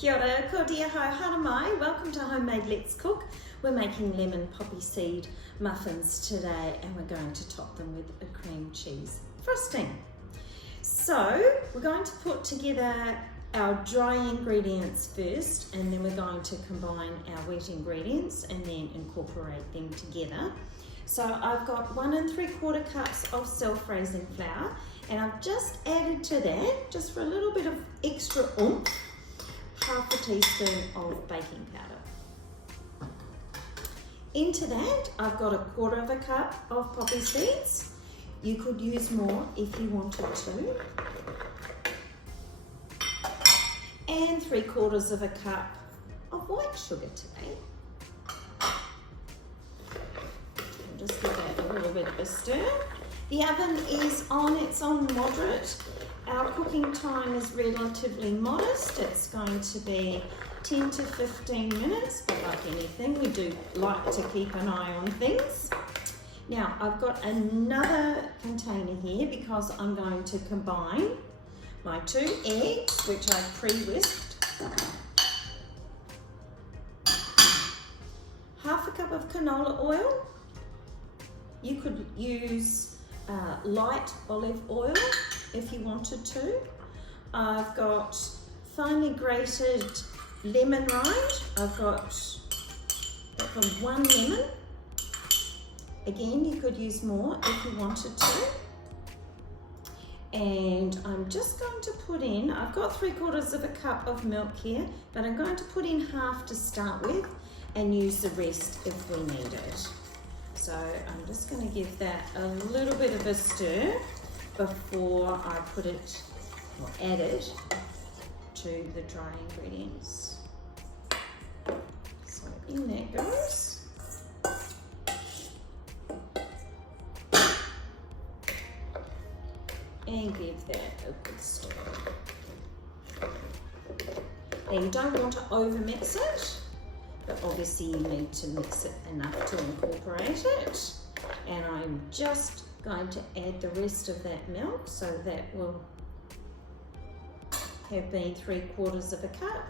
Kia ora, ko dia hau hara mai. Welcome to Homemade Let's Cook. We're making lemon poppy seed muffins today and we're going to top them with a cream cheese frosting. So we're going to put together our dry ingredients first and then we're going to combine our wet ingredients and then incorporate them together. So I've got 1 3/4 cups of self-raising flour and I've just added to that, just for a little bit of extra oomph, half a teaspoon of baking powder. Into that, I've got 1/4 cup of poppy seeds. You could use more if you wanted to. And 3/4 cup of white sugar today. I'll just give that a little bit of a stir. The oven is on, it's on moderate. Our cooking time is relatively modest. It's going to be 10 to 15 minutes, but like anything, we do like to keep an eye on things. Now, I've got another container here because I'm going to combine my 2 eggs, which I've pre-whisked, half a cup of canola oil. You could use light olive oil if you wanted to. I've got finely grated lemon rind. I've got 1 lemon. Again, you could use more if you wanted to. And I'm just going to put in, I've got 3/4 cup of milk here, but I'm going to put in half to start with and use the rest if we need it. So I'm just going to give that a little bit of a stir before I put it or add it to the dry ingredients. So in that goes. And give that a good stir. Now you don't want to over mix it, but obviously you need to mix it enough to incorporate it. And I'm just going to add the rest of that milk, so that will have been 3/4 cup.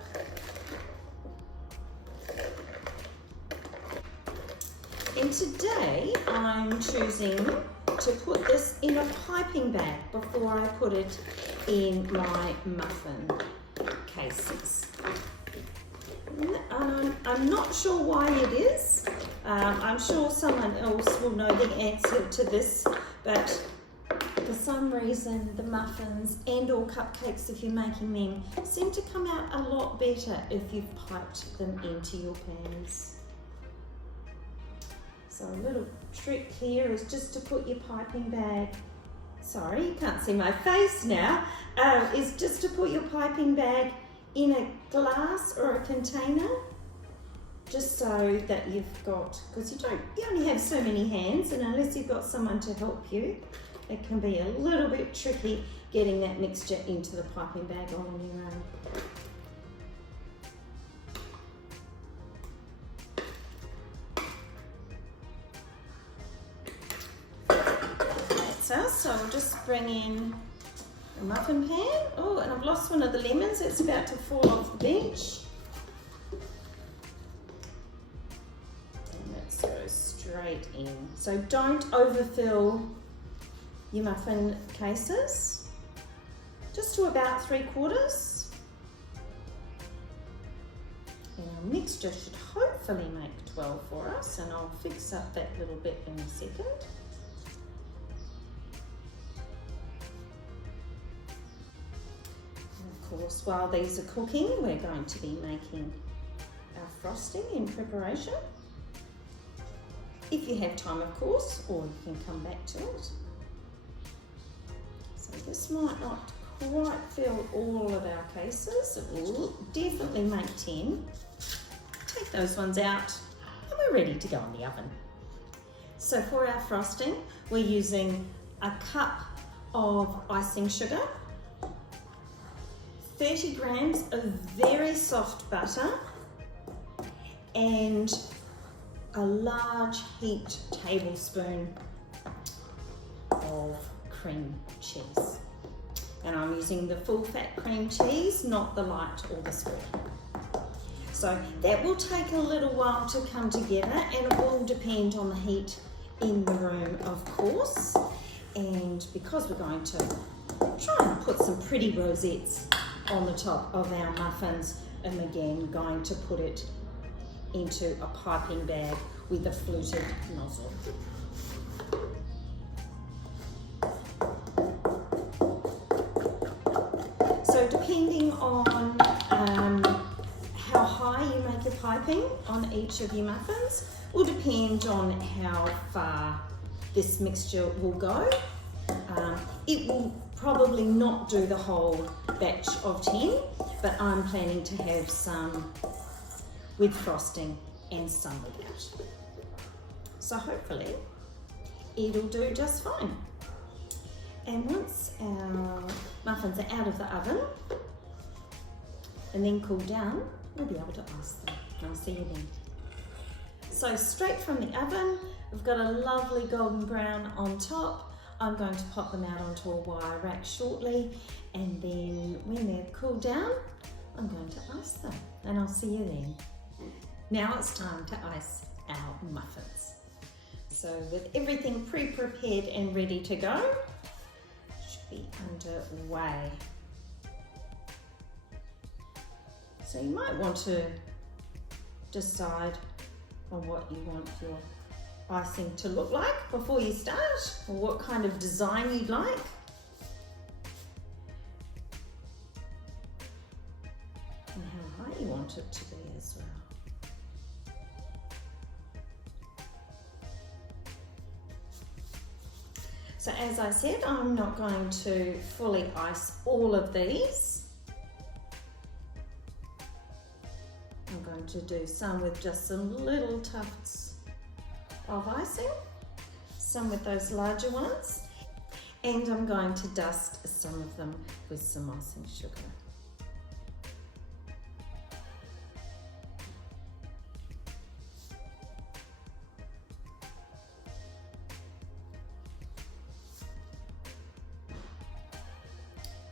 And today I'm choosing to put this in a piping bag before I put it in my muffin cases. I'm not sure why it is. I'm sure someone else will know the answer to this, but for some reason the muffins and or cupcakes, if you're making them, seem to come out a lot better if you've piped them into your pans. So a little trick here is just to put your piping bag, sorry, you can't see my face now, is just to put your piping bag in a glass or a container, just so that you've got, because you only have so many hands, and unless you've got someone to help you, it can be a little bit tricky getting that mixture into the piping bag all on your own. That's us, so I'll just bring in a muffin pan. Oh, and I've lost one of the lemons. It's about to fall off the bench. And let's go straight in. So don't overfill your muffin cases. Just to about 3/4. And our mixture should hopefully make 12 for us, and I'll fix up that little bit in a second. Of course, while these are cooking, we're going to be making our frosting in preparation. If you have time, of course, or you can come back to it. So this might not quite fill all of our cases. It will definitely make 10. Take those ones out and we're ready to go in the oven. So for our frosting, we're using a cup of icing sugar, 30 grams of very soft butter, and a large heaped tablespoon of cream cheese. And I'm using the full fat cream cheese, not the light or the spread. So that will take a little while to come together, and it will depend on the heat in the room, of course. And because we're going to try and put some pretty rosettes on the top of our muffins, I'm again going to put it into a piping bag with a fluted nozzle. So depending on how high you make your piping on each of your muffins will depend on how far this mixture will go. It will probably not do the whole batch of 10, but I'm planning to have some with frosting and some without. So hopefully it'll do just fine. And once our muffins are out of the oven and then cooled down, we'll be able to ice them. I'll see you then. So straight from the oven, we've got a lovely golden brown on top. I'm going to pop them out onto a wire rack shortly, and then when they're cooled down, I'm going to ice them, and I'll see you then. Now it's time to ice our muffins. So with everything pre-prepared and ready to go, should be underway. So you might want to decide on what you want your icing to look like before you start, or what kind of design you'd like. And how high you want it to be as well. So as I said, I'm not going to fully ice all of these. I'm going to do some with just some little tufts of icing, some with those larger ones, and I'm going to dust some of them with some icing sugar.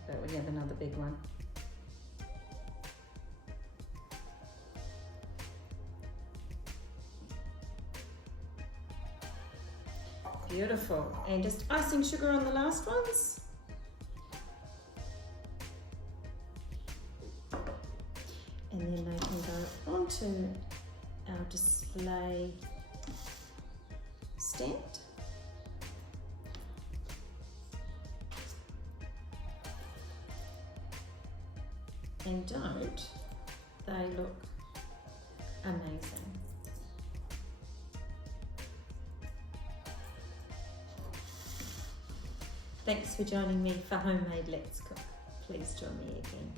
But we have another big one. Beautiful. And just icing sugar on the last ones. And then they can go onto our display stand. And don't they look amazing? Thanks for joining me for Homemade Let's Cook. Please join me again.